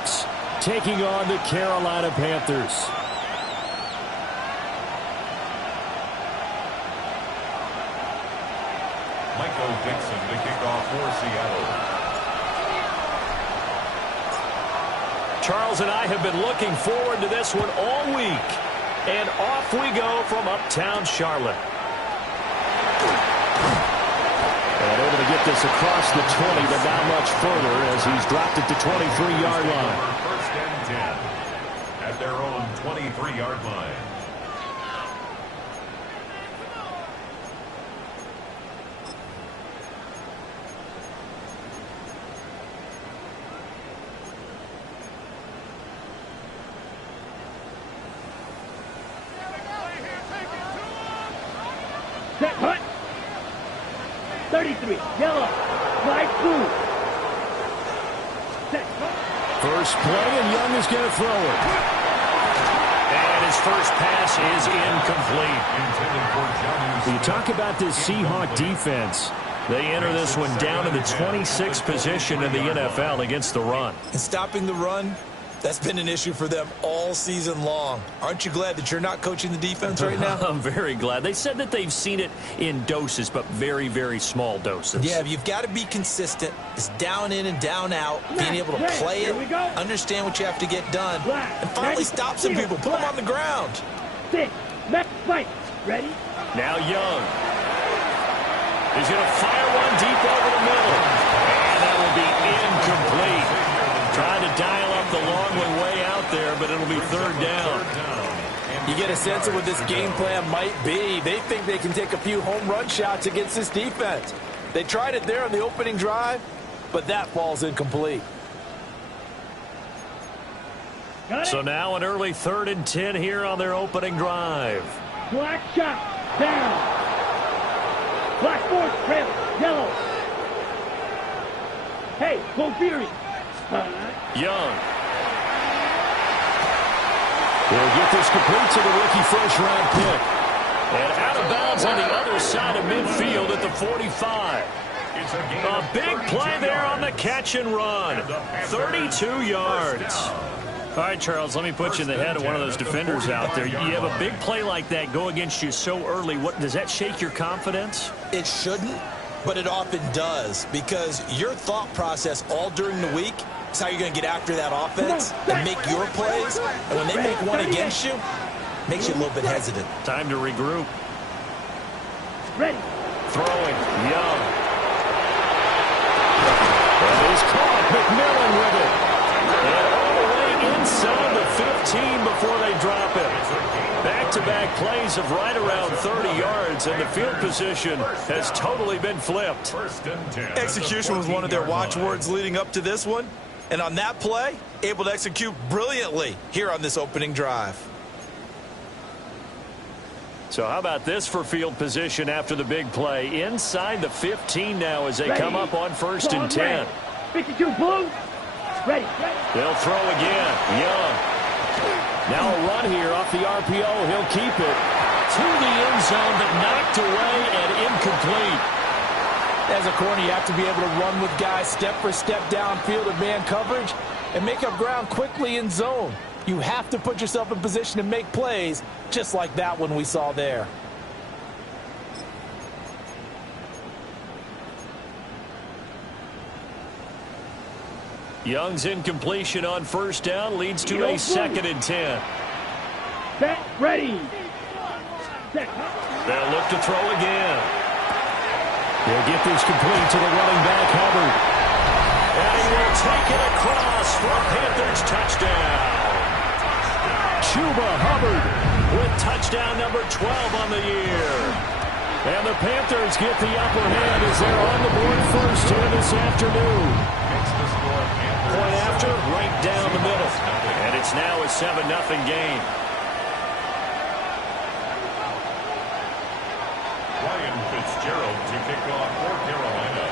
Seahawks taking on the Carolina Panthers. Michael Dixon to kick off for Seattle. Charles and I have been looking forward to this one all week. And off we go from uptown Charlotte. And able to get this across the 20, but not much further as he's dropped it to 23-yard line. First and 10 at their own 23-yard line. Set, hut. 33, yellow, slide blue. Set, hut. First play, and Young is going to throw it. And his first pass is incomplete. You talk about this Seahawk defense. They enter this one down to the 26th position in the NFL against the run. And stopping the run, that's been an issue for them all season long. Aren't you glad that you're not coaching the defense right now? I'm very glad. They said that they've seen it in doses, but very, very small doses. Yeah, you've got to be consistent. It's down in and down out, being able to play it, understand what you have to get done, and finally stop some people, put them on the ground. Sit, left, fight. Ready? Now Young. He's going to fire one deep over the middle. And that will be incomplete. Trying to dial up the long way out there, but it'll be third down. You get a sense of what this game plan might be. They think they can take a few home run shots against this defense. They tried it there on the opening drive, but that falls incomplete. So now an early 3rd and 10 here on their opening drive. Black shot, down. Black force, trail, yellow. Hey, go Fury. Young. He'll get this complete to the rookie first-round pick. And out of bounds on the other side of midfield at the 45. A big play there on the catch and run. 32 yards. All right, Charles, let me put you in the head of one of those defenders out there. You have a big play like that go against you so early. Does that shake your confidence? It shouldn't, but it often does, because your thought process all during the week is how you're going to get after that offense and make your plays. And when they make one against you, it makes you a little bit hesitant. Time to regroup. Ready. Throwing. Young. And he's caught. McMillan with it. And all the way inside the 15 before they drop it. Back-to-back plays of right around 30 yards, and the field position has totally been flipped. Execution was one of their watchwords leading up to this one. And on that play, able to execute brilliantly here on this opening drive. So how about this for field position after the big play? Inside the 15 now as they come up on 1st and 10. 52 blue. Ready. They'll throw again. Young. Now a run here off the RPO. He'll keep it to the end zone, but knocked away and incomplete. As a corner, you have to be able to run with guys step for step downfield of man coverage and make up ground quickly in zone. You have to put yourself in position to make plays, just like that one we saw there. Young's incompletion on 1st down leads to a 2nd and 10. Set, ready. Set. They'll look to throw again. They'll get this complete to the running back, Hubbard. And he will take it across for a Panthers touchdown. Chuba Hubbard with touchdown number 12 on the year. And the Panthers get the upper hand as they're on the board first here this afternoon. Point after, right down the middle. And it's now a 7-0 game. Ryan Fitzgerald to kick off for Carolina.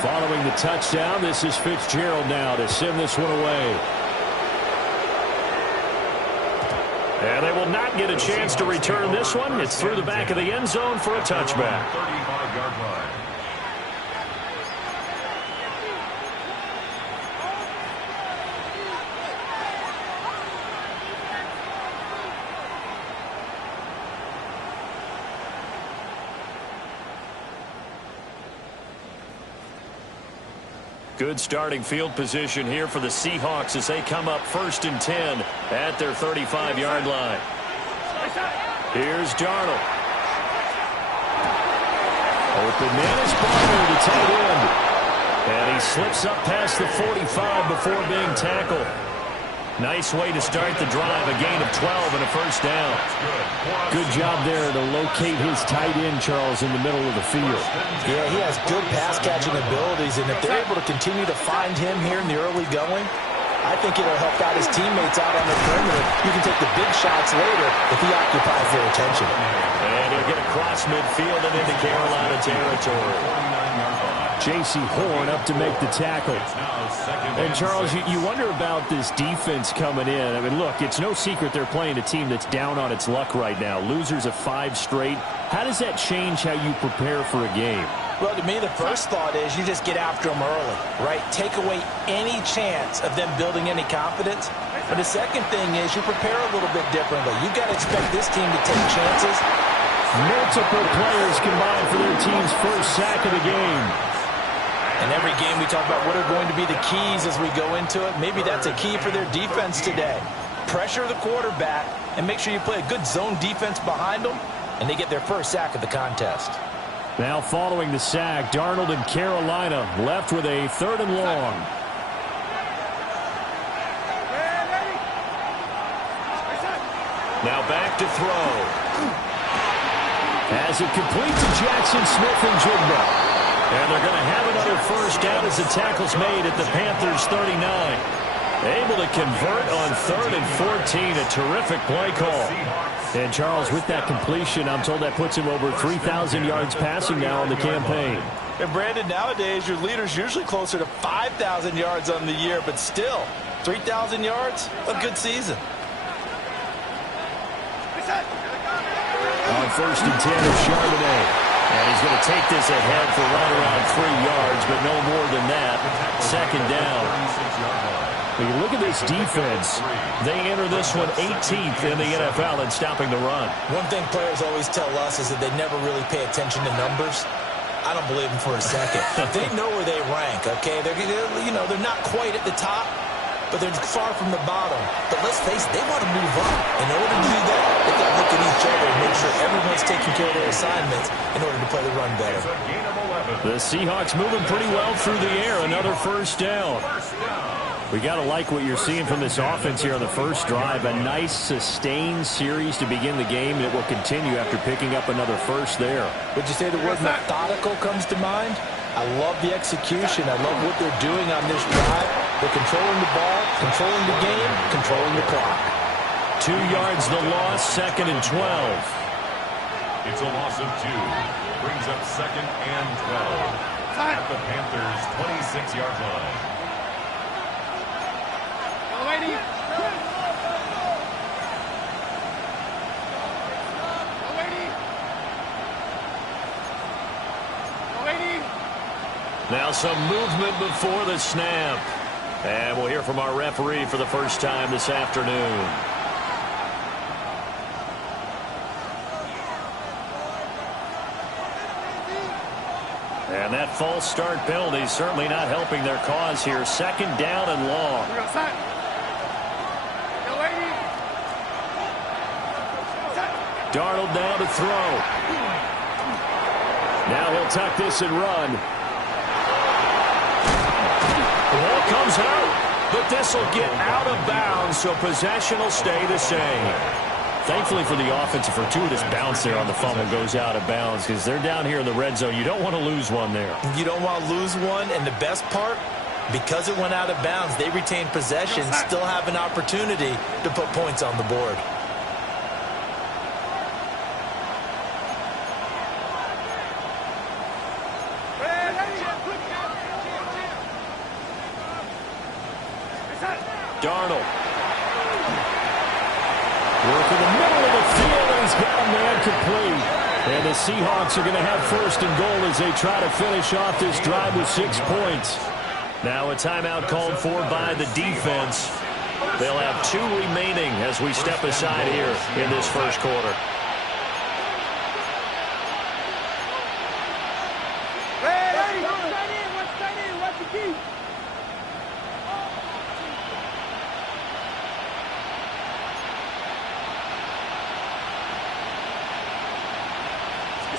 Following the touchdown, this is Fitzgerald now to send this one away. And they will not get a chance to return this one. It's through the back of the end zone for a touchback. 35-yard line. Good starting field position here for the Seahawks as they come up 1st and 10 at their 35-yard line. Here's Darnold. Open man is Barber, the tight end. And he slips up past the 45 before being tackled. Nice way to start the drive, a gain of 12 and a first down. Good job there to locate his tight end, Charles, in the middle of the field. Yeah, he has good pass-catching abilities, and if they're able to continue to find him here in the early going, I think it'll help out his teammates out on the perimeter. You can take the big shots later if he occupies their attention. And he'll get across midfield and into Carolina territory. J.C. Horn up to make the tackle. And, Charles, you wonder about this defense coming in. I mean, look, it's no secret they're playing a team that's down on its luck right now. Losers of 5 straight. How does that change how you prepare for a game? Well, to me, the first thought is you just get after them early, right? Take away any chance of them building any confidence. But the second thing is you prepare a little bit differently. You got to expect this team to take chances. Multiple players combined for their team's first sack of the game. And every game we talk about what are going to be the keys as we go into it. Maybe that's a key for their defense today. Pressure the quarterback and make sure you play a good zone defense behind them, and they get their first sack of the contest. Now following the sack, Darnold and Carolina left with a 3rd and long. Now back to throw. As it complete to Jackson Smith and Jigba. And they're going to have another first down as the tackle's made at the Panthers' 39. Able to convert on 3rd and 14. A terrific play call. And, Charles, with that completion, I'm told that puts him over 3,000 yards passing now on the campaign. And, Brandon, nowadays your leader's usually closer to 5,000 yards on the year, but still, 3,000 yards, a good season. On 1st and 10 of Charbonnet. And he's going to take this ahead for right around 3 yards, but no more than that. 2nd down. When you look at this defense, they enter this one 18th in the NFL in stopping the run. One thing players always tell us is that they never really pay attention to numbers. I don't believe them for a second. They know where they rank, okay? They're not quite at the top, but they're far from the bottom. But let's face it, they want to move up. In order to do that, they've got to look at each other and make sure everyone's taking care of their assignments in order to play the run better. The Seahawks moving pretty well through the air. Another first down. We got to like what you're seeing from this offense here on the first drive. A nice, sustained series to begin the game, and it will continue after picking up another first there. Would you say the word methodical comes to mind? I love the execution. I love what they're doing on this drive. They're controlling the ball, controlling the game, controlling the clock. 2 yards the loss, 2nd and 12. It's a loss of 2. Brings up 2nd and 12. At the Panthers' 26-yard line. Now some movement before the snap. And we'll hear from our referee for the first time this afternoon. And that false start penalty is certainly not helping their cause here. 2nd down and long. Darnold now to throw. Now he'll tuck this and run. The ball comes out, but this will get out of bounds, so possession will stay the same. Thankfully for the offense, a fortuitous bounce there on the fumble goes out of bounds because they're down here in the red zone. You don't want to lose one there. You don't want to lose one, and the best part, because it went out of bounds, they retain possession, still have an opportunity to put points on the board. Darnold. Work in the middle of the field, and he's got a man complete. And the Seahawks are going to have 1st and goal as they try to finish off this drive with 6 points. Now a timeout called for by the defense. They'll have 2 remaining as we step aside here in this first quarter.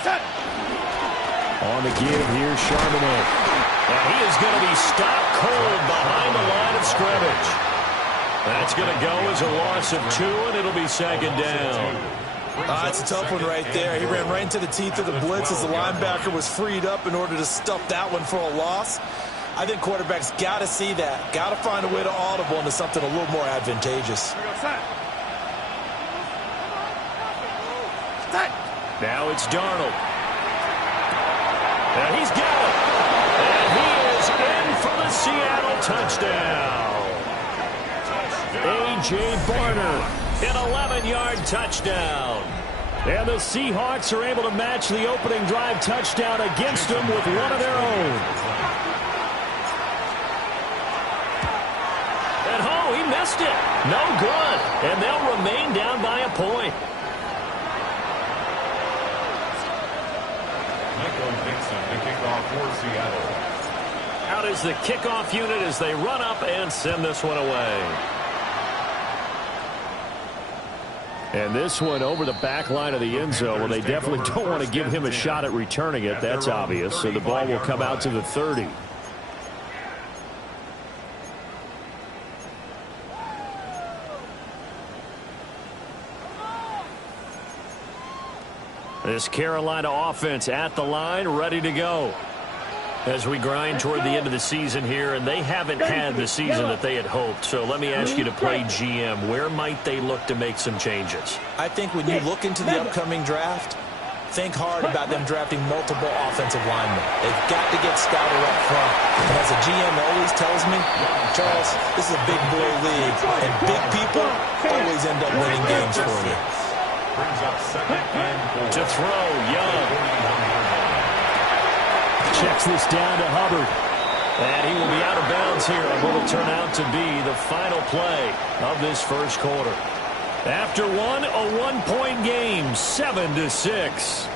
On the give here, Charbonnet. And he is going to be stopped cold behind the line of scrimmage. That's going to go as a loss of 2, and it'll be second down. That's a tough one right there. He ran right into the teeth of the blitz as the linebacker was freed up in order to stuff that one for a loss. I think quarterbacks got to see that. Got to find a way to audible into something a little more advantageous. Now it's Darnold. And he's got it. And he is in for the Seattle touchdown. A.J. Barner, an 11-yard touchdown. And the Seahawks are able to match the opening drive touchdown against them with one of their own. And oh, he missed it. No good. And they'll remain down by a point. The kickoff for Seattle. Out is the kickoff unit as they run up and send this one away. And this one over the back line of the end zone. Well, they definitely don't want to give him a shot at returning it. That's obvious. So the ball will come out to the 30. This Carolina offense at the line, ready to go. As we grind toward the end of the season here, and they haven't had the season that they had hoped. So let me ask you to play GM. Where might they look to make some changes? I think when you look into the upcoming draft, think hard about them drafting multiple offensive linemen. They've got to get stouter up front. And as a GM always tells me, Charles, this is a big boy league, and big people always end up winning games for you. Brings up second and 4. To throw, Young. Checks this down to Hubbard. And he will be out of bounds here on what will turn out to be the final play of this first quarter. After one, a one-point game, 7-6.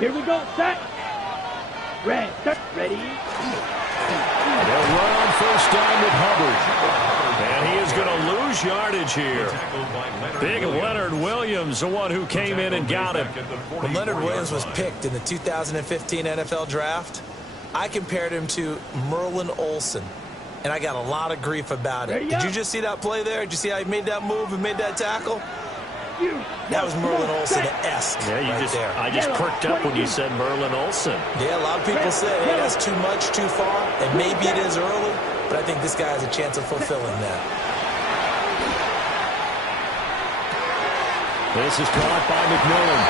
Here we go, set. Red, set, ready. They'll run on first down with Hubbard. And he is going to lose yardage here. Big Leonard Williams, the one who came in and got him. When Leonard Williams was picked in the 2015 NFL Draft, I compared him to Merlin Olsen, and I got a lot of grief about it. Did you just see that play there? Did you see how he made that move and made that tackle? That was Merlin Olsen-esque. Yeah, I just perked up when you said Merlin Olsen. Yeah, a lot of people say, hey, that's too much, too far, and maybe it is early, but I think this guy has a chance of fulfilling that. This is caught by McMillan.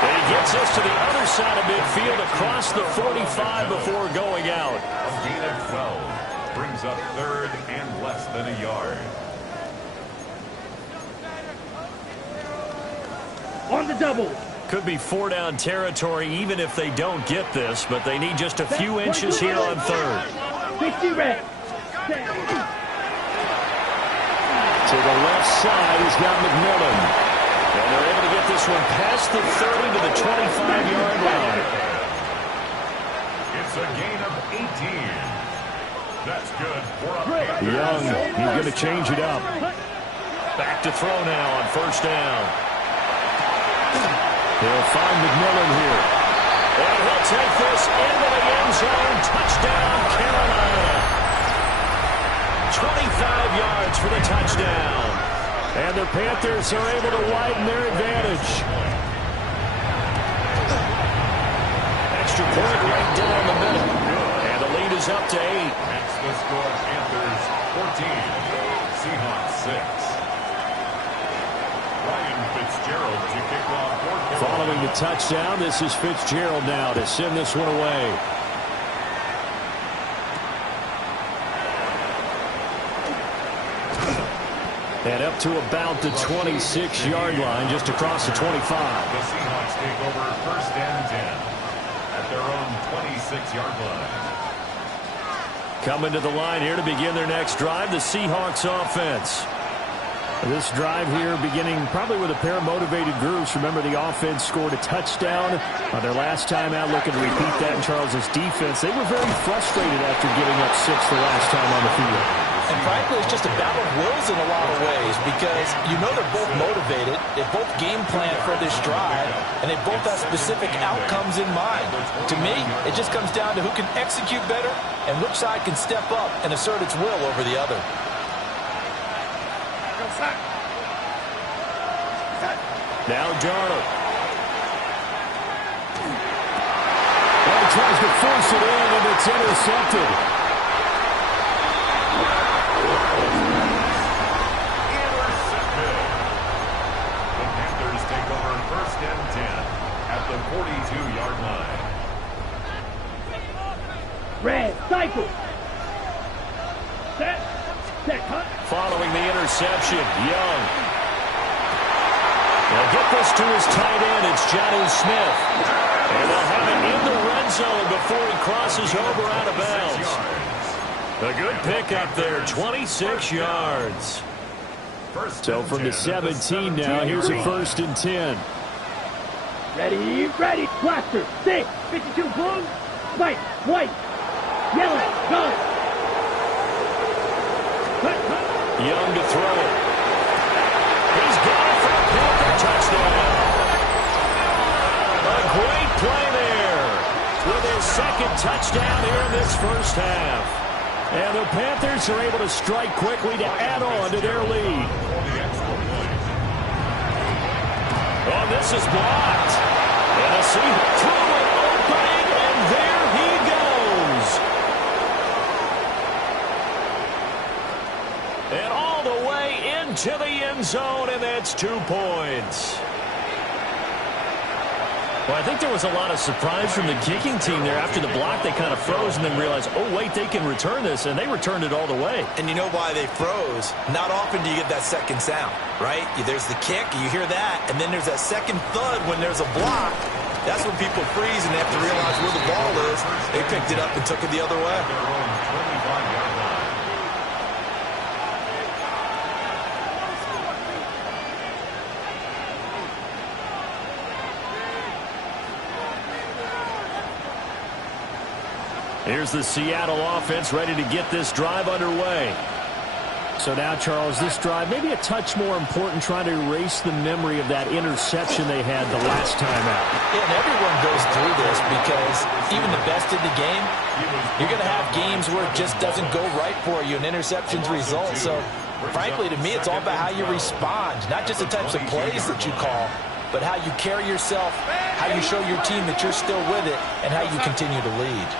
And he gets us to the other side of midfield across the 45 before going out. A gain of 12. Brings up third and less than a yard. On the double. Could be 4-down territory even if they don't get this, but they need just a few inches here on third. 60 red. To the left side, he's got McMillan. And they're able to get this one past the 30 to the 25-yard line. It's a gain of 18. That's good for a Panthers. Young, he's going to change it up. Back to throw now on first down. They'll find McMillan here. And he'll take this into the end zone. Touchdown, Carolina. 25 yards for the touchdown. And the Panthers are able to widen their advantage. Extra point right down the middle. And the lead is up to 8. That's the score. Panthers 14. Seahawks 6. Fitzgerald to kick off. Following the touchdown, this is Fitzgerald now to send this one away. And up to about the 26-yard line, just across the 25. The Seahawks take over first and 10 at their own 26-yard line. Coming to the line here to begin their next drive, the Seahawks offense. This drive here beginning probably with a pair of motivated groups. Remember, the offense scored a touchdown on their last time out, looking to repeat that in Charles' defense. They were very frustrated after giving up 6 the last time on the field. And frankly, it's just a battle of wills in a lot of ways because you know they're both motivated, they both game plan for this drive, and they both have specific outcomes in mind. To me, it just comes down to who can execute better and which side can step up and assert its will over the other. Now Darnold. Well, he tries to force it in, and it's intercepted. The Panthers take over 1st and 10 at the 42-yard line. Red, cycle. Set, cut. Following the interception, Young. They'll get this to his tight end. It's Jonnu Smith. And they'll have it in the red zone before he crosses over out of bounds. A good pickup there, 26 yards. So from the 17 now, here's a 1st and 10. Ready, blaster, 6, 52 blue, white, yellow, go. Young to throw it. He's got it for a Panther touchdown. A great play there with his 2nd touchdown here in this 1st half. And the Panthers are able to strike quickly to add on to their lead. Oh, this is blocked. And a Seahawks through an opening, and there he goes. And all the way into the end zone, and that's 2 points. Well, I think there was a lot of surprise from the kicking team there. After the block, they kind of froze and then realized, oh, wait, they can return this, and they returned it all the way. And you know why they froze? Not often do you get that second sound, right? There's the kick, you hear that, and then there's that second thud when there's a block. That's when people freeze and they have to realize where the ball is. They picked it up and took it the other way. Here's the Seattle offense ready to get this drive underway. So now, Charles, this drive maybe a touch more important, trying to erase the memory of that interception they had the last time out. Yeah, and everyone goes through this because even the best in the game, you're going to have games where it just doesn't go right for you and interceptions result. So, frankly, to me, it's all about how you respond, not just the types of plays that you call, but how you carry yourself, how you show your team that you're still with it, and how you continue to lead.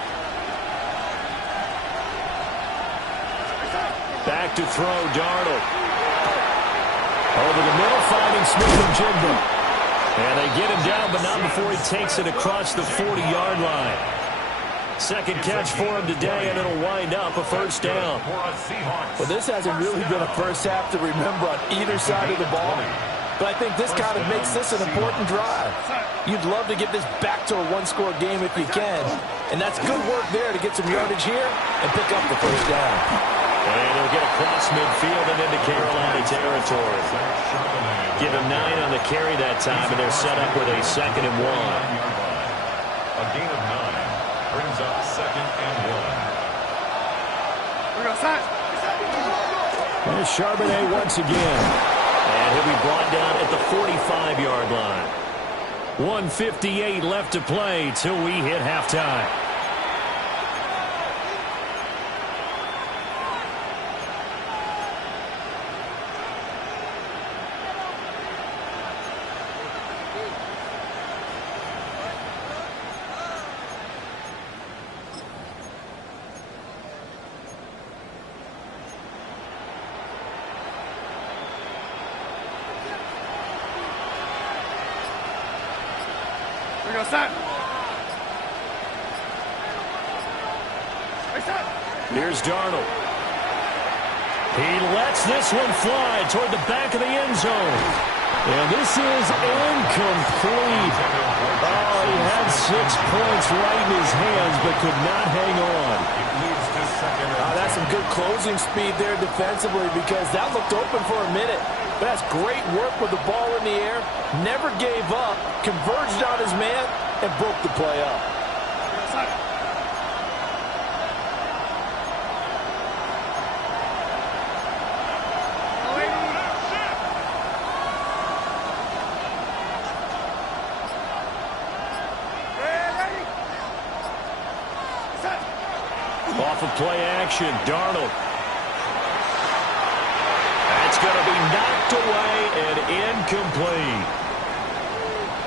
Back to throw, Darnold. Over the middle, finding Smith-Njigba. And they get him down, but not before he takes it across the 40-yard line. 2nd catch for him today, and it'll wind up a 1st down. Well, this hasn't really been a 1st half to remember on either side of the ball. But I think this kind of makes this an important drive. You'd love to get this back to a 1-score game if you can. And that's good work there to get some yardage here and pick up the 1st down. And he'll get across midfield and into Carolina territory. Give him 9 on the carry that time, and they're set up with a 2nd and 1. A gain of 9 brings up 2nd and 1. There's Charbonnet once again. And he'll be brought down at the 45-yard line. 1:58 left to play till we hit halftime. Here's Darnold. He lets this one fly toward the back of the end zone. And this is incomplete. Oh, he had 6 points right in his hands, but could not hang on. It moves to That's some good closing speed there defensively because that looked open for a minute. But that's great work with the ball in the air. Never gave up, converged on his man, and broke the play up. Off of play action, Darnold. That's going to be knocked away and incomplete.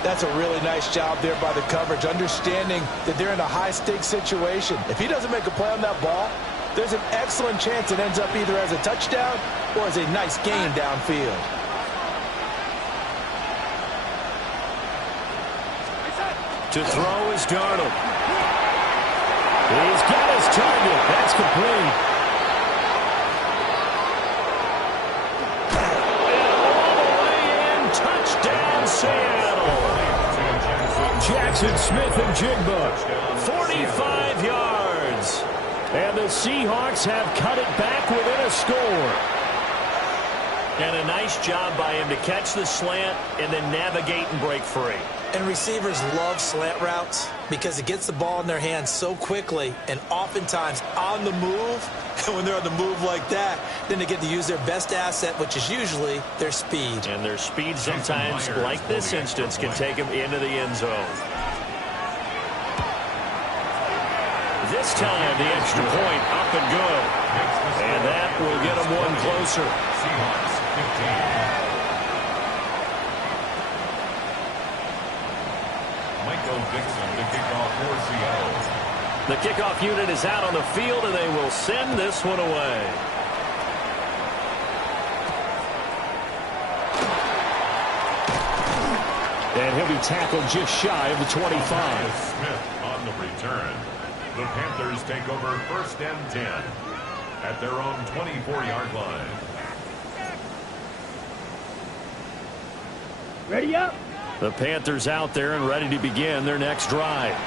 That's a really nice job there by the coverage, understanding that they're in a high-stakes situation. If he doesn't make a play on that ball, there's an excellent chance it ends up either as a touchdown or as a nice gain downfield. To throw is Darnold. He's got his target. That's complete. And all the way in. Touchdown, Seattle. Jackson Smith and Jigba. 45 yards. And the Seahawks have cut it back within a score. And a nice job by him to catch the slant and then navigate and break free. And receivers love slant routes because it gets the ball in their hands so quickly and oftentimes on the move. And when they're on the move like that, then they get to use their best asset, which is usually their speed. And their speed sometimes, like this instance, can take them into the end zone. This time, the extra point up and good. And that will get them one closer. Seahawks 15. The kickoff for Seattle. The kickoff unit is out on the field, and they will send this one away. And he'll be tackled just shy of the 25. Smith on the return. The Panthers take over 1st and 10 at their own 24-yard line. Ready up. The Panthers out there and ready to begin their next drive.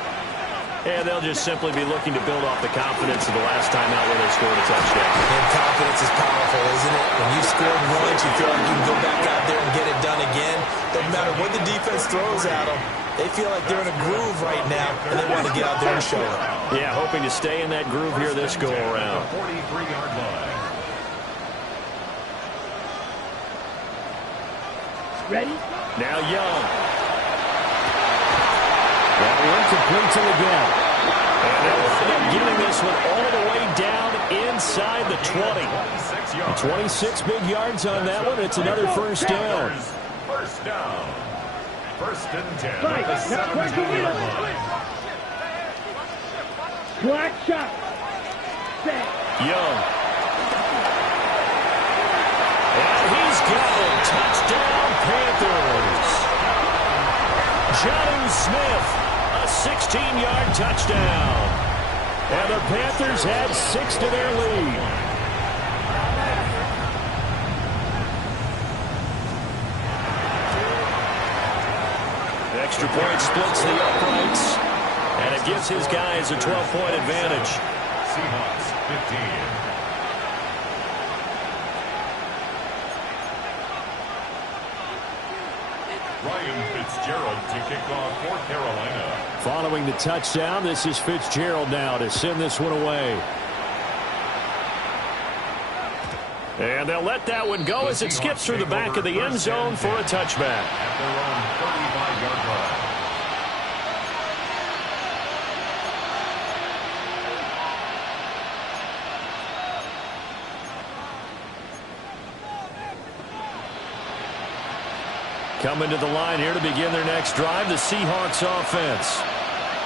And they'll just simply be looking to build off the confidence of the last time out where they scored a touchdown. And confidence is powerful, isn't it? When you've scored once, you feel like you can go back out there and get it done again. Doesn't matter what the defense throws at them. They feel like they're in a groove right now, and they want to get out there and show it. Yeah, hoping to stay in that groove here this go-around. 43-yard line. Ready? Now Young. That one complete to again. And they'll wind up getting this one all the way down inside the 20. 26 big yards on that one. It's another first down. First down. 1st and 10 Right, at the now where's the 17-yard wheel? line. Black shot. Set. Young. And he's got it. Touchdown, Panthers. Jonnu Smith, a 16-yard touchdown. And the Panthers add 6 to their lead. Extra point splits the uprights, and it gives his guys a 12-point advantage. Seahawks 15. Ryan Fitzgerald to kick off for Carolina. Following the touchdown, this is Fitzgerald now to send this one away. And they'll let that one go as it skips through the back of the end zone for a touchback. At their own 35-yard line. Coming to the line here to begin their next drive, the Seahawks offense.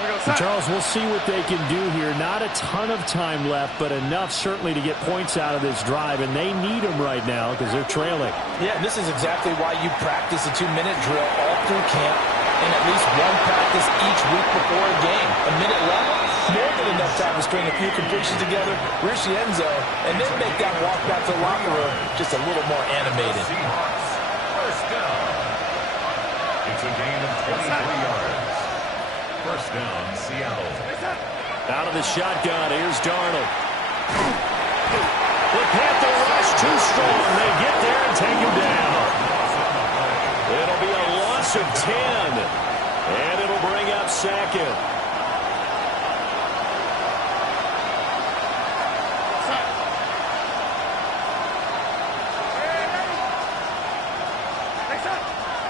And Charles, we'll see what they can do here. Not a ton of time left, but enough certainly to get points out of this drive, and they need them right now because they're trailing. Yeah, and this is exactly why you practice a 2-minute drill all through camp and at least one practice each week before a game. A minute left, more than enough time to string a few completions together, reach the end zone, and then make that walk back to the locker room just a little more animated. Seahawks, first down. It's a gain of 23 yards. First down, Seattle. Out of the shotgun, here's Darnold. The Panther rush too strong. They get there and take him down. It'll be a loss of 10. And it'll bring up second.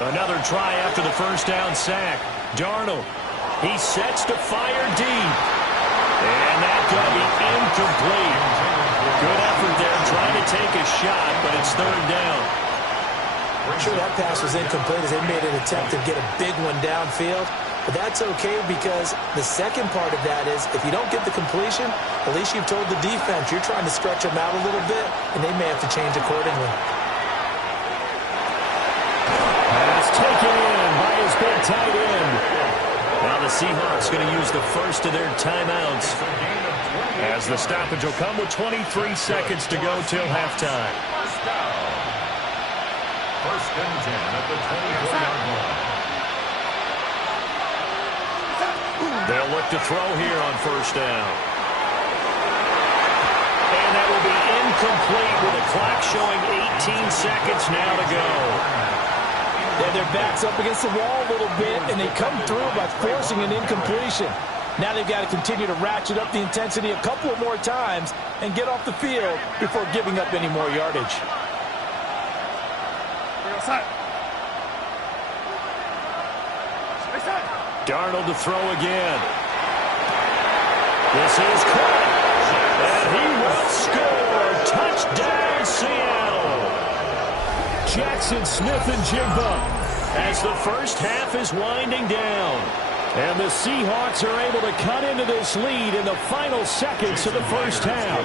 Another try after the first down sack. Darnold, he sets to fire deep. And that going to be incomplete. Good effort there trying to take a shot, but it's third down. I'm sure that pass was incomplete as they made an attempt to get a big one downfield. But that's okay because the second part of that is if you don't get the completion, at least you've told the defense you're trying to stretch them out a little bit, and they may have to change accordingly. Taken in by his big tight end. Now the Seahawks going to use the first of their timeouts as the stoppage will come with 23 seconds to go till halftime. First and 10 at the 24-yard line. They'll look to throw here on first down. And that will be incomplete with the clock showing 18 seconds now to go. Yeah, their back's up against the wall a little bit, and they come through by forcing an incompletion. Now they've got to continue to ratchet up the intensity a couple of more times and get off the field before giving up any more yardage. Darnold to throw again. This is caught. And he will score. Touchdown, Seattle. Jackson Smith and Jigba As the first half is winding down. And the Seahawks are able to cut into this lead in the final seconds of the first half.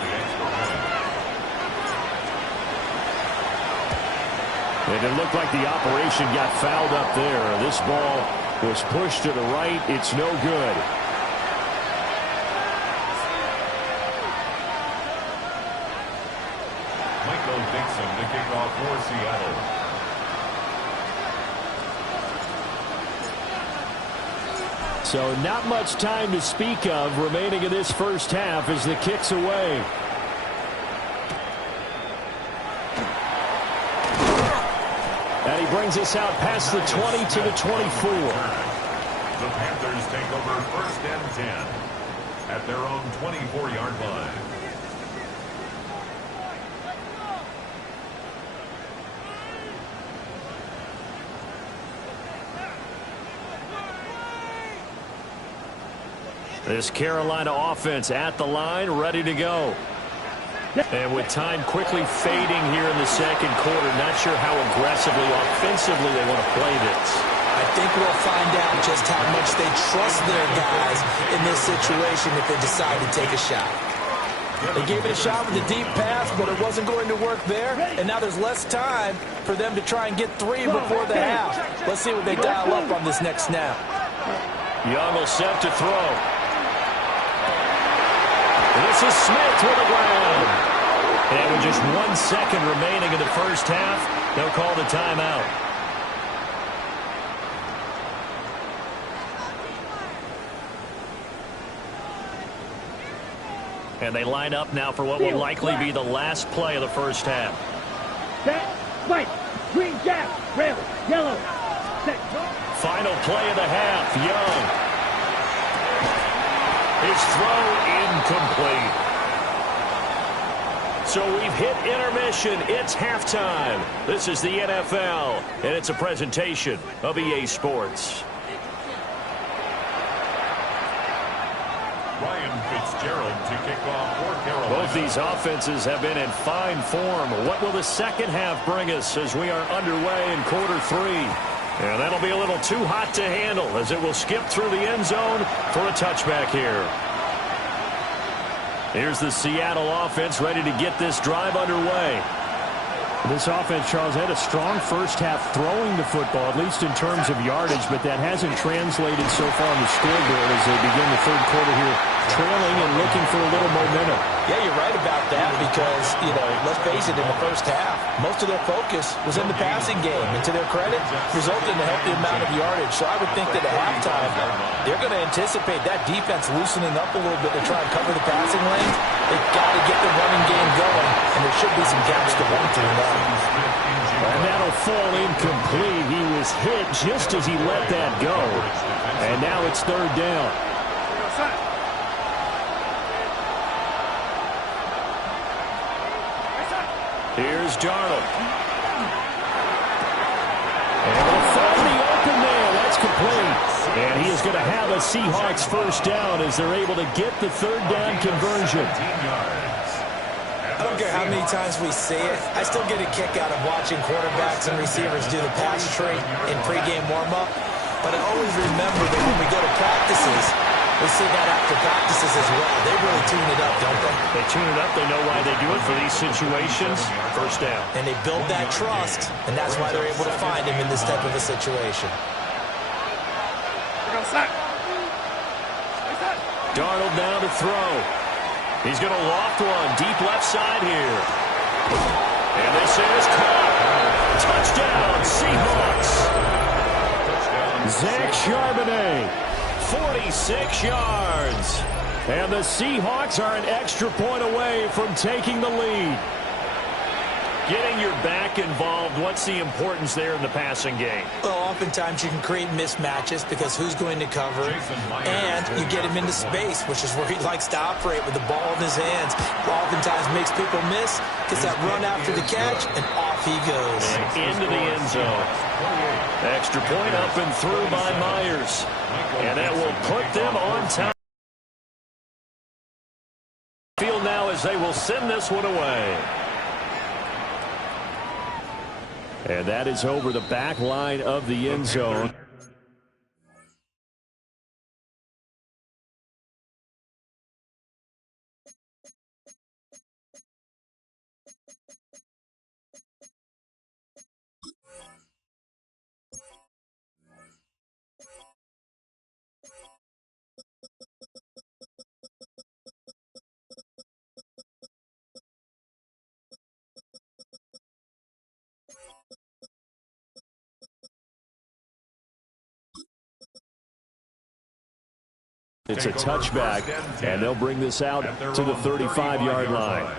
And it looked like the operation got fouled up there. This ball was pushed to the right. It's no good. Michael Dixon to kick off for Seattle. So not much time to speak of remaining in this first half as the kick's away. And he brings us out past the 20 to the 24. The Panthers take over first and 10 at their own 24-yard line. This Carolina offense at the line, ready to go. And with time quickly fading here in the second quarter, not sure how aggressively, offensively they want to play this. I think we'll find out just how much they trust their guys in this situation if they decide to take a shot. They gave it a shot with a deep pass, but it wasn't going to work there. And now there's less time for them to try and get three before the half. Let's see what they dial up on this next snap. Young will set to throw. This is Smith to the ground. And with just 1 second remaining in the first half, they'll call the timeout. And they line up now for what will likely be the last play of the first half. Set, white, green, jack, red, yellow, set. Final play of the half, Young. His throw incomplete. So we've hit intermission. It's halftime. This is the NFL, and it's a presentation of EA Sports. Ryan Fitzgerald to kick off for Carolina. Both these offenses have been in fine form. What will the second half bring us as we are underway in quarter three? And that'll be a little too hot to handle as it will skip through the end zone for a touchback here. Here's the Seattle offense ready to get this drive underway. This offense, Charles, had a strong first half throwing the football, at least in terms of yardage, but that hasn't translated so far on the scoreboard as they begin the third quarter here trailing and looking for a little momentum. Yeah, you're right about that because, let's face it, in the first half, most of their focus was in the passing game. And to their credit, resulted in a healthy amount of yardage. So I would think that at halftime, they're going to anticipate that defense loosening up a little bit to try and cover the passing lanes. They've got to get the running game going, and there should be some gaps to run through now. And that'll fall incomplete. He was hit just as he let that go. And now it's third down. Here's Darnold. And they'll find the open man. That's complete. And he is going to have a Seahawks first down as they're able to get the third down conversion. I don't care how many times we see it. I still get a kick out of watching quarterbacks and receivers do the pass tree in pregame warm-up. But I always remember that when we go to practices, we see that after practices as well. They really tune it up, don't they? They tune it up. They know why they do it for these situations. First down. And they build that trust, and that's why they're able to find him in this type of a situation. Darnold now to throw. He's going to loft one deep left side here. And this is caught. Touchdown, Seahawks. Zach Charbonnet, 46 yards. And the Seahawks are an extra point away from taking the lead. Getting your back involved, what's the importance there in the passing game? Well, oftentimes you can create mismatches because who's going to cover it, and you get him into space, which is where he likes to operate with the ball in his hands. Oftentimes makes people miss, gets that run after the catch, and off he goes. And into the end zone. Extra point up and through by Myers. And that will put them on top. Field now as they will send this one away. And that is over the back line of the end zone. It's a touchback, and they'll bring this out to the 35-yard line.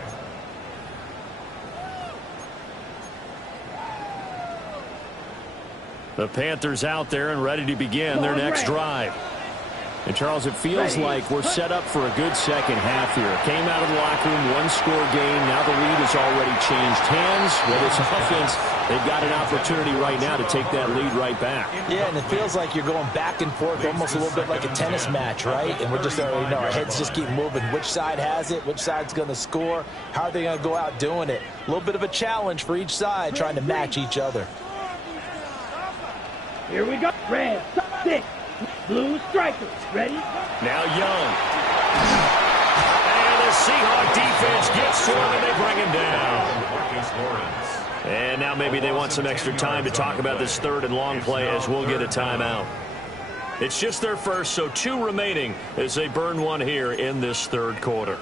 The Panthers out there and ready to begin their next drive. And, Charles, it feels like we're set up for a good second half here. Came out of the locker room, one-score game. Now the lead has already changed hands. With this offense, they've got an opportunity right now to take that lead right back. Yeah, and it feels like you're going back and forth almost a little bit like a tennis match, right? And we're just already know our heads just keep moving. Which side has it? Which side's going to score? How are they going to go out doing it? A little bit of a challenge for each side trying to match each other. Here we go. Red, 6. Blue striker. Ready? Now Young. And the Seahawk defense gets to him and they bring him down. And now maybe they want some extra time to talk about this third and long play as we'll get a timeout. It's just their first, so 2 remaining as they burn one here in this third quarter.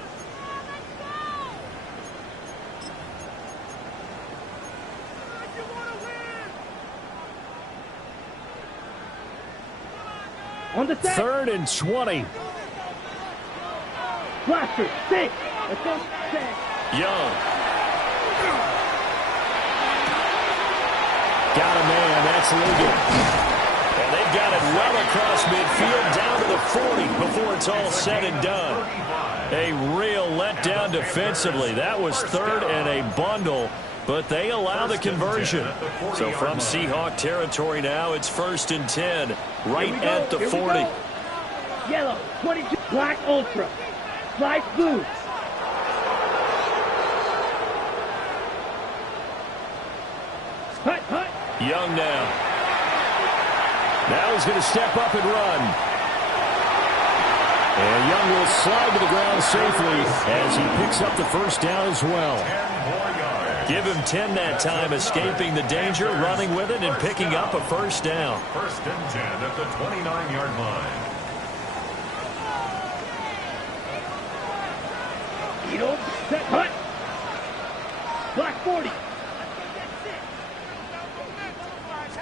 On the set. 3rd and 20. Blaster, 6. Young. Got a man. That's Ligon. And they've got it well across midfield down to the 40 before it's all said and done. A real letdown defensively. That was 3rd and a bundle. But they allow the conversion. So from Seahawk territory now, it's 1st and 10, right at the 40. Yellow, 22, black ultra, slice boots. Hut, hut. Young now. Now he's going to step up and run. And Young will slide to the ground safely as he picks up the first down as well. Give him 10 that time, escaping the danger, running with it, and picking up a first down. 1st and 10 at the 29-yard line. Field, set, cut. Black 40.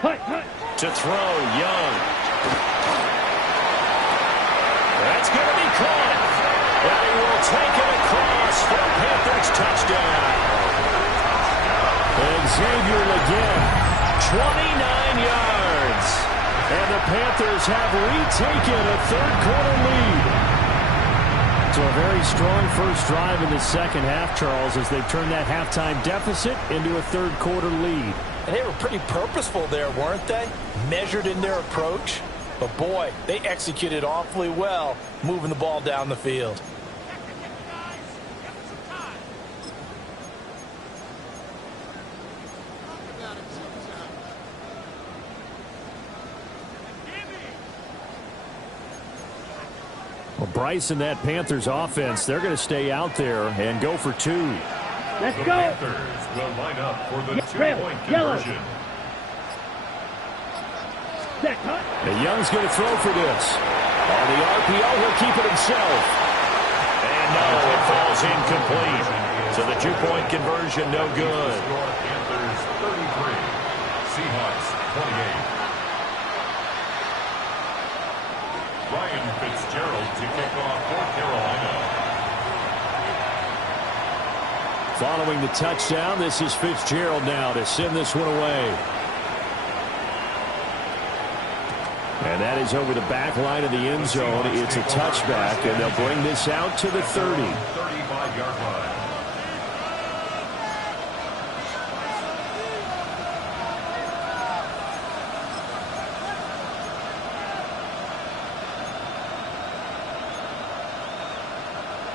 Cut, cut. To throw, Young. That's going to be caught. And he will take it across for a Panthers touchdown. Xavier again, 29 yards. And the Panthers have retaken a third-quarter lead. So a very strong first drive in the second half, Charles, as they've turned that halftime deficit into a third-quarter lead. And they were pretty purposeful there, weren't they? Measured in their approach. But, boy, they executed awfully well moving the ball down the field. Well, Bryce and that Panthers offense, they're going to stay out there and go for two. Let's the go. Panthers will line up for the two-point Yellow. conversion. Set, cut. And Young's going to throw for this. On the RPO, he'll keep it himself. And no, it falls incomplete. So the two-point conversion, no good. Score Panthers 33, Seahawks 28. Ryan Fitzgerald to kick off for Carolina. Following the touchdown, this is Fitzgerald now to send this one away. And that is over the back line of the end zone. It's a touchback, and they'll bring this out to the 30. 35-yard line.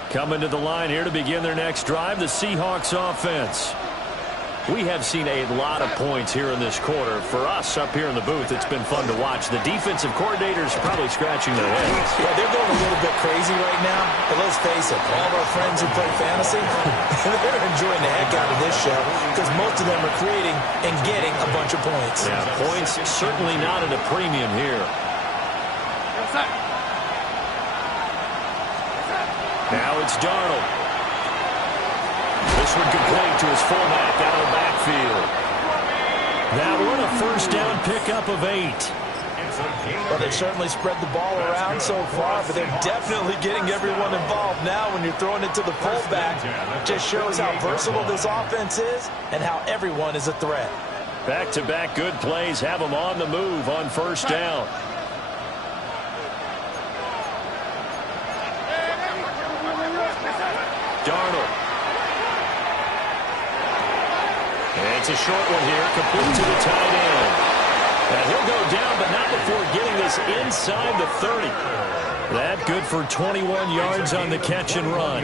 Coming to the line here to begin their next drive, the Seahawks offense. We have seen a lot of points here in this quarter. For us up here in the booth, it's been fun to watch. The defensive coordinators probably scratching their heads. Yeah, they're going a little bit crazy right now. But let's face it, all of our friends who play fantasy, they're enjoying the heck out of this show because most of them are creating and getting a bunch of points. Yeah, points certainly not at a premium here. Now it's Darnold. This one complete to his fullback out of the backfield. That one a first down pickup of 8. Well, they've certainly spread the ball around so far, but they're definitely getting everyone involved now when you're throwing it to the fullback. Just shows how versatile this offense is and how everyone is a threat. Back-to-back good plays have them on the move on first down. Darnold. And it's a short one here, complete to the tight end. And he'll go down, but not before getting this inside the 30. That good for 21 yards on the catch and run.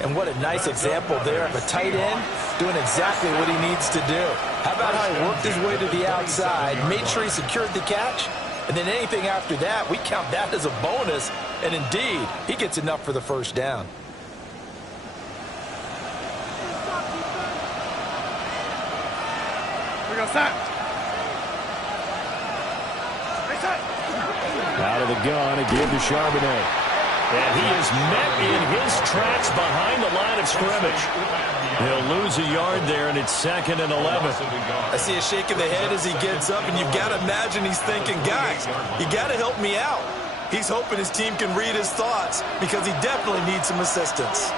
And what a nice example there of a tight end doing exactly what he needs to do. How about how he worked his way to the outside, made sure he secured the catch, and then anything after that, we count that as a bonus. And indeed, he gets enough for the first down. Out of the gun, again to Charbonnet. And he is met in his tracks behind the line of scrimmage. He'll lose a yard there, and it's 2nd and 11. I see a shake of the head as he gets up, and you've got to imagine he's thinking, guys, you got to help me out. He's hoping his team can read his thoughts because he definitely needs some assistance.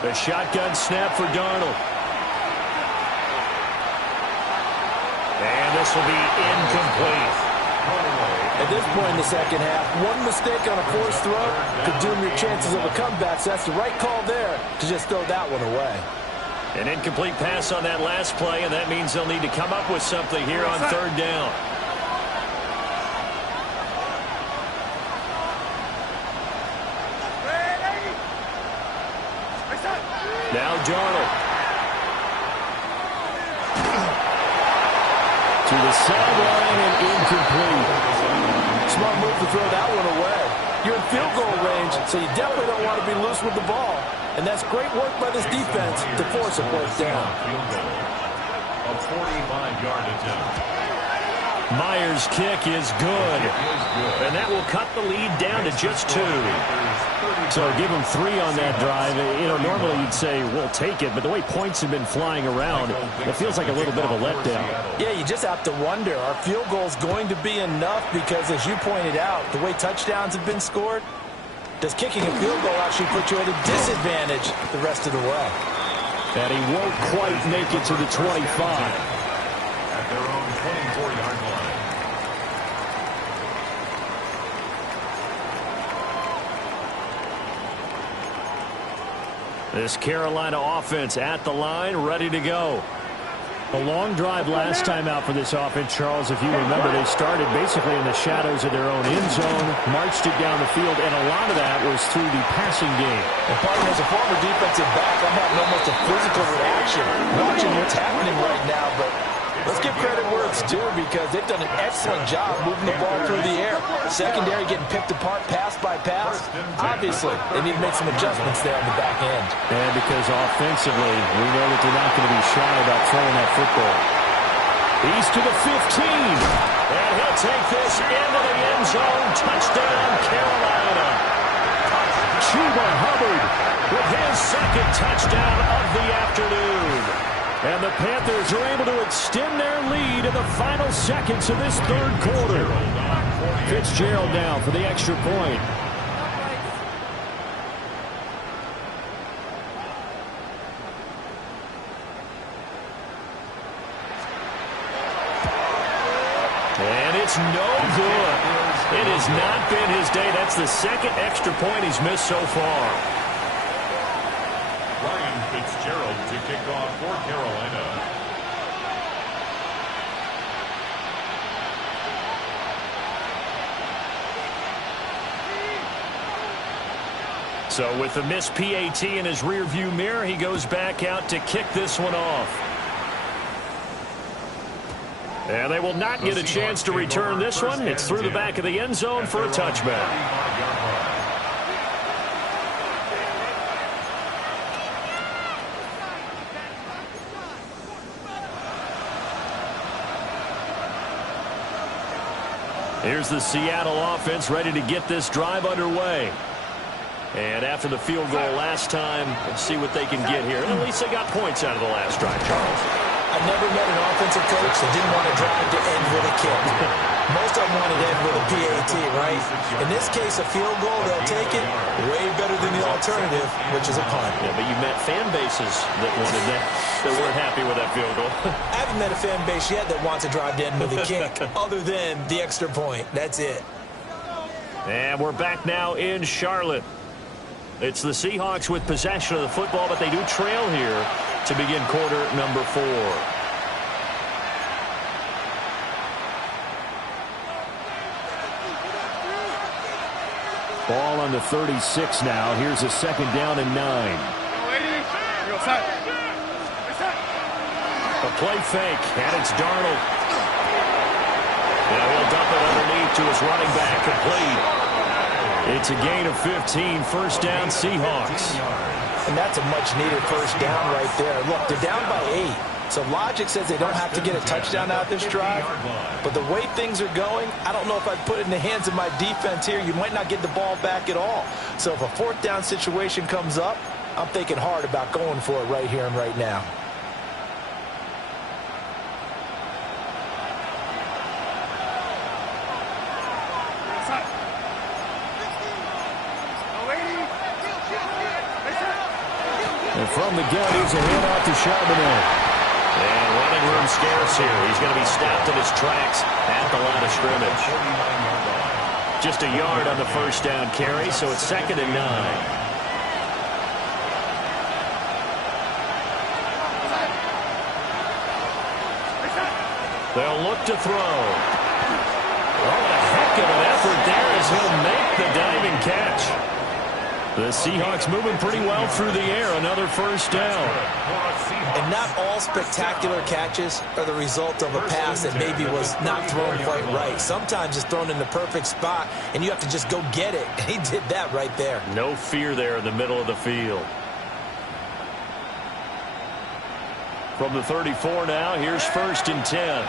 The shotgun snap for Darnold. And this will be incomplete. At this point in the second half, one mistake on a forced throw could doom your chances of a comeback. So that's the right call there to just throw that one away. An incomplete pass on that last play, and that means they'll need to come up with something here on third down. Now Darnold. To the sideline and incomplete. Smart move to throw that one away. You're in field goal range, so you definitely don't want to be loose with the ball. And that's great work by this defense to force a fourth down. Field goal. A 45-yard attempt. Myers' kick is good. And that will cut the lead down to just 2. So give them 3 on that drive. You know, normally you'd say, we'll take it, but the way points have been flying around, it feels like a little bit of a letdown. Yeah, you just have to wonder, are field goals going to be enough? Because as you pointed out, the way touchdowns have been scored, does kicking a field goal actually put you at a disadvantage the rest of the way? And he won't quite make it to the 25. At their own 24-yard line. This Carolina offense at the line, ready to go. A long drive last time out for this offense, Charles. If you remember, they started basically in the shadows of their own end zone, marched it down the field, and a lot of that was through the passing game. And partner, as a former defensive back, I'm having almost a physical reaction watching what's happening right now. But let's give credit where it's due, because they've done an excellent job moving the ball through the air. Secondary getting picked apart pass by pass. Obviously, they need to make some adjustments there on the back end. And because offensively, we know that they're not going to be shy about throwing that football. He's to the 15. And he'll take this into the end zone. Touchdown, Carolina. Chuba Hubbard With his second touchdown of the afternoon. And the Panthers are able to extend their lead in the final seconds of this third quarter. Fitzgerald now for the extra point. And it's no good. It has not been his day. That's the second extra point he's missed so far. Ryan Fitzgerald to kick off for Carolina. So with the missed PAT in his rearview mirror, he goes back out to kick this one off. And they will not get a chance to return this one. It's through the back of the end zone for a touchback. Here's the Seattle offense ready to get this drive underway. And after the field goal last time, let's see what they can get here. And at least they got points out of the last drive, Charles. I've never met an offensive coach that didn't want to drive to end with a kick. Most of them want to end with a PAT, right? In this case, a field goal, they'll take it. Way better than the alternative, which is a punt. Yeah, but you met fan bases that wanted that weren't happy with that field goal. I haven't met a fan base yet that wants to drive to end with a kick, other than the extra point. That's it. And we're back now in Charlotte. It's the Seahawks with possession of the football, but they do trail here to begin quarter number 4. Ball on the 36 now. Here's a second down and 9. A play fake, and it's Darnold. Now he'll dump it underneath to his running back, complete. It's a gain of 15, first down Seahawks. And that's a much-needed first down right there. Look, they're down by 8. So logic says they don't have to get a touchdown out this drive. But the way things are going, I don't know if I'd put it in the hands of my defense here. You might not get the ball back at all. So if a fourth down situation comes up, I'm thinking hard about going for it right here and right now. And from the gun, he's a handoff to Charbonnet. And running room scarce here. He's going to be stopped in his tracks at the line of scrimmage. Just a yard on the first down carry, so it's second and 9. They'll look to throw. Oh, a heck of an effort there as he'll make the diving catch. The Seahawks moving pretty well through the air. Another first down. And not all spectacular catches are the result of a pass that maybe was not thrown quite right. Sometimes it's thrown in the perfect spot, and you have to just go get it. And he did that right there. No fear there in the middle of the field. From the 34 now, here's 1st and 10.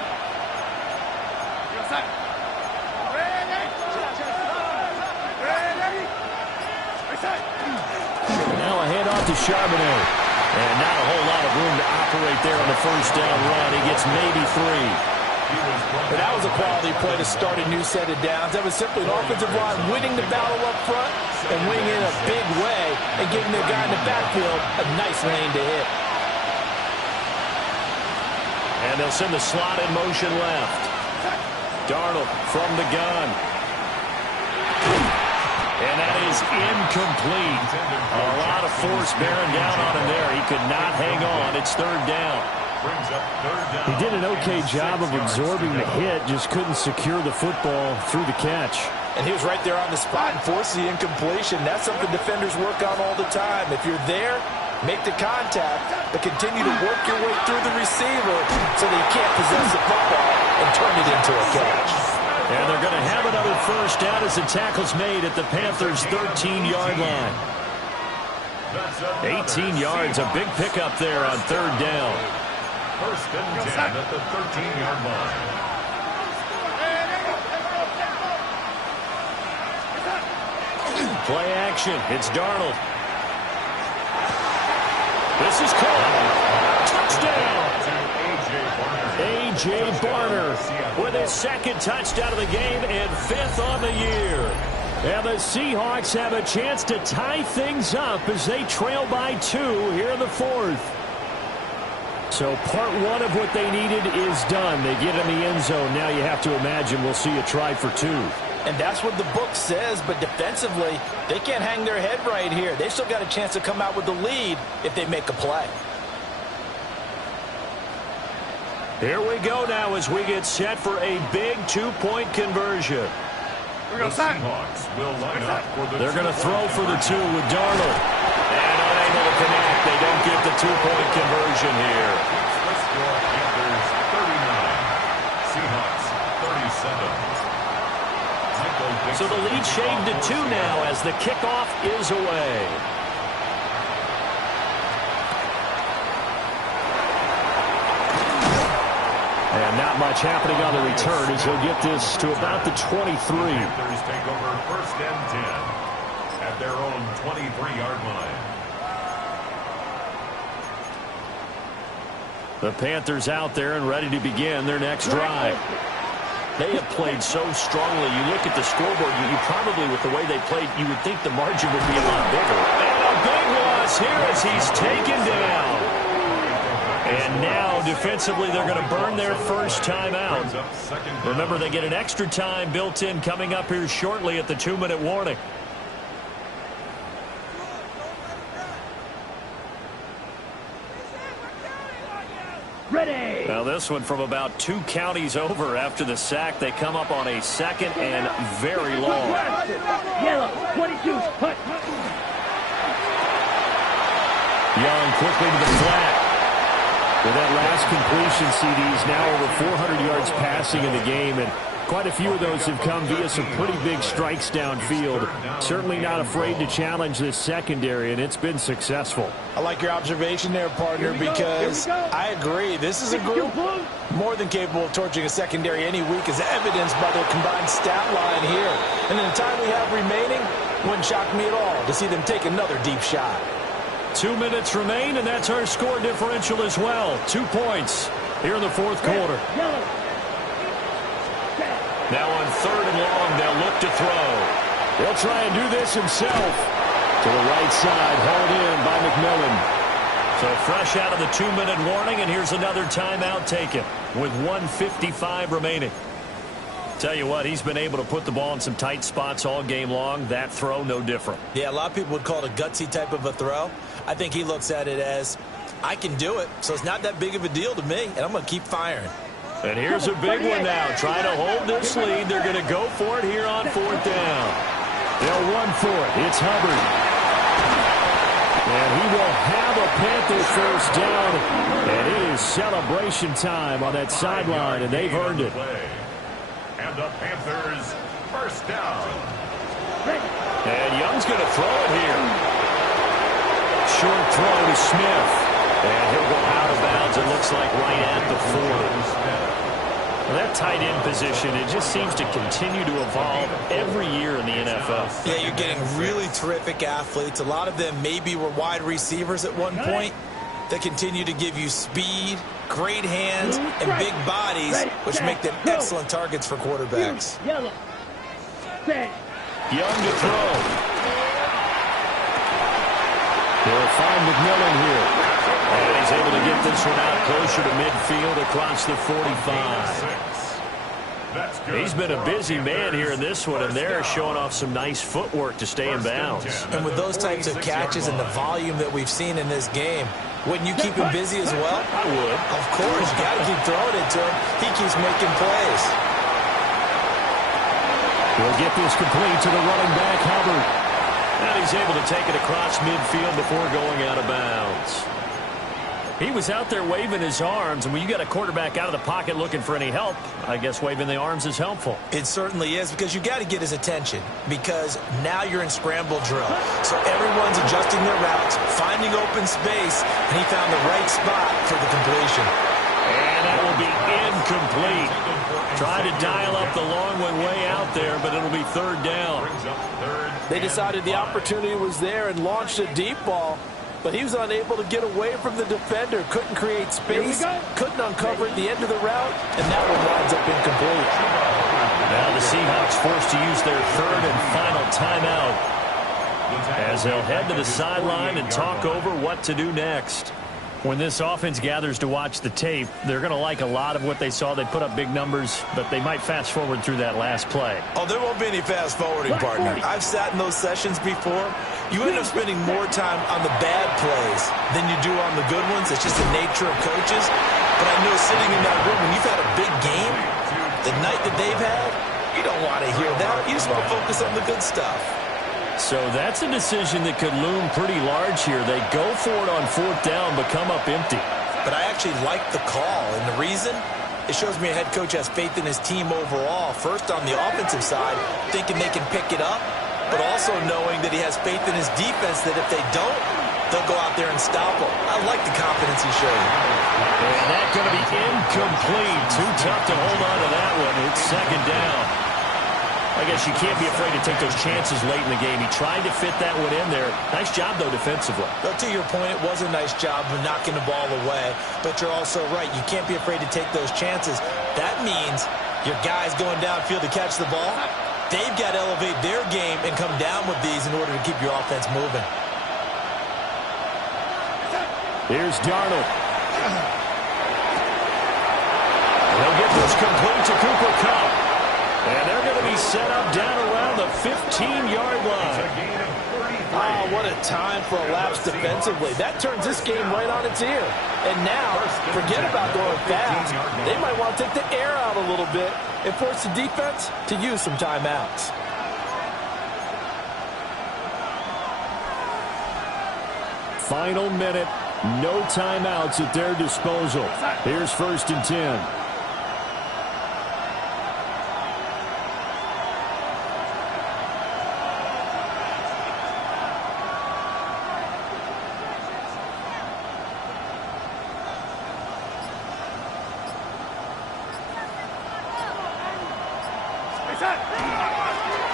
Now a handoff to Charbonnet. And not a whole lot of room to operate there on the first down run. He gets maybe 3. But that was a quality play to start a new set of downs. That was simply an offensive line winning the battle up front and winning in a big way and giving their guy in the backfield a nice lane to hit. And they'll send the slot in motion left. Darnold from the gun. And that is incomplete. A lot of force bearing down on him there. He could not hang on. It's 3rd down. He did an okay job of absorbing the hit, just couldn't secure the football through the catch. And he was right there on the spot and forced the incompletion. That's something defenders work on all the time. If you're there, make the contact, but continue to work your way through the receiver so that you can't possess the football and turn it into a catch. And they're going to have another first down as the tackle's made at the Panthers' 13-yard line. 18 yards, a big pickup there on 3rd down. 1st and 10 at the 13-yard line. Play action. It's Darnold. This is caught. Touchdown. A.J. Barner with his 2nd touchdown of the game and 5th on the year. And the Seahawks have a chance to tie things up as they trail by 2 here in the 4th. So part 1 of what they needed is done. They get in the end zone. Now you have to imagine we'll see a try for 2. And that's what the book says, but defensively, they can't hang their head right here. They still got a chance to come out with the lead if they make a play. Here we go now as we get set for a big 2-point conversion. The Seahawks will line up for the They're going to throw for the 2 with Darnold. And unable to connect. They don't get the 2-point conversion here. The score, Panthers 39, Seahawks 37. So the lead shaved to 2 now as the kickoff is away. And not much happening on the return as he'll get this to about the 23. Panthers take over 1st and 10 at their own 23-yard line. The Panthers out there and ready to begin their next drive. They have played so strongly. You look at the scoreboard, you probably, with the way they played, you would think the margin would be a lot bigger. And a big loss here as he's taken down. And now, defensively, they're going to burn their first time out. Remember, they get an extra time built in coming up here shortly at the 2-minute warning. Ready. Now this one from about 2 counties over after the sack. They come up on a 2nd and very long. Yellow, 22, put. Young quickly to the flat. With that last completion, CD's now over 400 yards passing in the game, and quite a few of those have come via some pretty big strikes downfield. Certainly not afraid to challenge this secondary, and it's been successful. I like your observation there, partner, because I agree. This is a group more than capable of torching a secondary any week, as evidenced by their combined stat line here. And in the time we have remaining, wouldn't shock me at all to see them take another deep shot. 2 minutes remain, and that's our score differential as well. 2 points here in the 4th quarter. Now on 3rd and long, they'll look to throw. He'll try and do this himself. To the right side, hauled in by McMillan. So fresh out of the 2-minute warning, and here's another timeout taken with 1:55 remaining. Tell you what, he's been able to put the ball in some tight spots all game long. That throw, no different. Yeah, a lot of people would call it a gutsy type of a throw. I think he looks at it as, I can do it, so it's not that big of a deal to me, and I'm going to keep firing. And here's a big one now. Trying to hold this lead. They're going to go for it here on 4th down. They'll run for it. It's Hubbard. And he will have a Panther first down. And it is celebration time on that sideline, and they've earned it. And the Panthers first down. And Young's going to throw it here. Short throw to Smith. And he'll go out of bounds, it looks like, right at the 40. Well, that tight end position, it just seems to continue to evolve every year in the NFL. Yeah, you're getting really terrific athletes. A lot of them maybe were wide receivers at one point. They continue to give you speed, great hands, and big bodies, which make them excellent targets for quarterbacks. Yellow. Set. Young to throw. They'll find McMillan here. And he's able to get this one out closer to midfield across the 45. He's been a busy man here in this one, and they're showing off some nice footwork to stay in bounds. And with those types of catches and the volume that we've seen in this game, wouldn't you keep him busy as well? I would. Of course, you got to keep throwing it to him. He keeps making plays. We'll get this complete to the running back, Hubbard. And he's able to take it across midfield before going out of bounds. He was out there waving his arms, and when you got a quarterback out of the pocket looking for any help, I guess waving the arms is helpful. It certainly is, because you got to get his attention, because now you're in scramble drill. So everyone's adjusting their routes, finding open space, and he found the right spot for the completion. And that will be incomplete. Tried to dial up the long one way out there, but it'll be third down. They decided the opportunity was there and launched a deep ball. But he was unable to get away from the defender, couldn't create space, couldn't uncover at the end of the route, and that one winds up incomplete. Now the Seahawks forced to use their third and final timeout as they'll head to the sideline and talk over what to do next. When this offense gathers to watch the tape, they're going to like a lot of what they saw. They put up big numbers, but they might fast forward through that last play. Oh, there won't be any fast forwarding, partner. I've sat in those sessions before. You end up spending more time on the bad plays than you do on the good ones. It's just the nature of coaches. But I know sitting in that room, when you've had a big game, the night that they've had, you don't want to hear that. You just want to focus on the good stuff. So that's a decision that could loom pretty large here. They go for it on fourth down, but come up empty. But I actually like the call, and the reason? It shows me a head coach has faith in his team overall. First on the offensive side, thinking they can pick it up, but also knowing that he has faith in his defense that if they don't, they'll go out there and stop them. I like the confidence he showed. And that's going to be incomplete. Too tough to hold on to that one. It's second down. I guess you can't be afraid to take those chances late in the game. He tried to fit that one in there. Nice job, though, defensively. Well, to your point, it was a nice job of knocking the ball away. But you're also right. You can't be afraid to take those chances. That means your guys going downfield to catch the ball, they've got to elevate their game and come down with these in order to keep your offense moving. Here's Darnold. They'll get this complete to Cooper Kupp. And they're going to be set up down around the 15-yard line. Oh, what a time for a lapse defensively. That turns this game right on its ear. And now, forget about going fast. They might want to take the air out a little bit and force the defense to use some timeouts. Final minute, no timeouts at their disposal. Here's 1st and 10.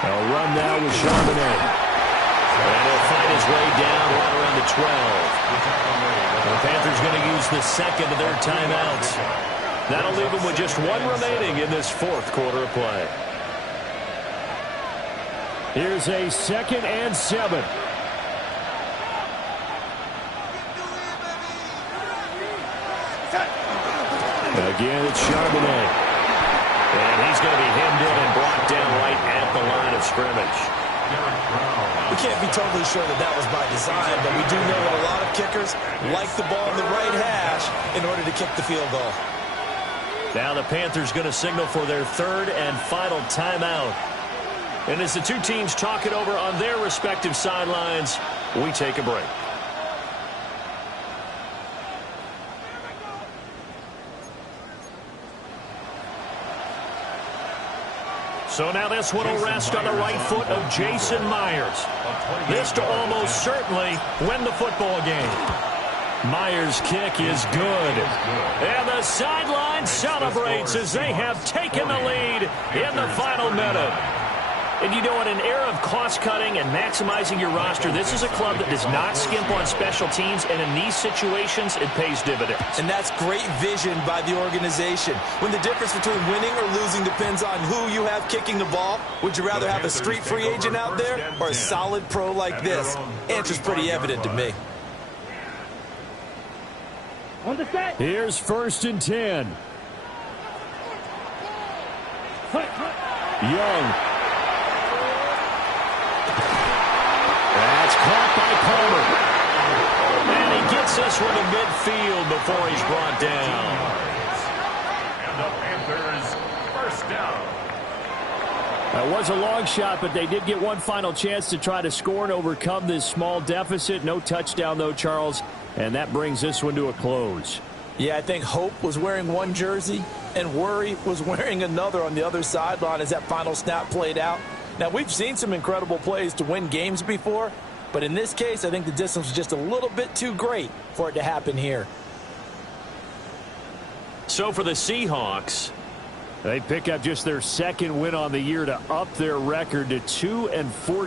They'll run now with Charbonnet. And he'll find his way down right around the 12. The Panthers going to use the second of their timeouts. That'll leave them with just one remaining in this fourth quarter of play. Here's a 2nd and 7. Again, it's Charbonnet. And he's going to be hemmed in and blocked down right at the line of scrimmage. We can't be totally sure that that was by design, but we do know that a lot of kickers like the ball in the right hash in order to kick the field goal. Now the Panthers going to signal for their third and final timeout. And as the two teams talk it over on their respective sidelines, we take a break. So now this one will rest on the right foot of Jason Myers. This to almost certainly win the football game. Myers' kick is good. And the sideline celebrates as they have taken the lead in the final minute. And you know, in an era of cost-cutting and maximizing your roster, this is a club that does not skimp on special teams, and in these situations, it pays dividends. And that's great vision by the organization. When the difference between winning or losing depends on who you have kicking the ball, would you rather have a street free agent out there or a solid pro like this? Answer's pretty evident to me. On the set. Here's 1st and 10. Young. That's caught by Palmer. And he gets this one to midfield before he's brought down. And the Panthers first down. That was a long shot, but they did get one final chance to try to score and overcome this small deficit. No touchdown, though, Charles. And that brings this one to a close. Yeah, I think Hope was wearing one jersey and Worry was wearing another on the other sideline as that final snap played out. Now, we've seen some incredible plays to win games before, but in this case, I think the distance was just a little bit too great for it to happen here. So for the Seahawks, they pick up just their 2nd win on the year to up their record to 2-14.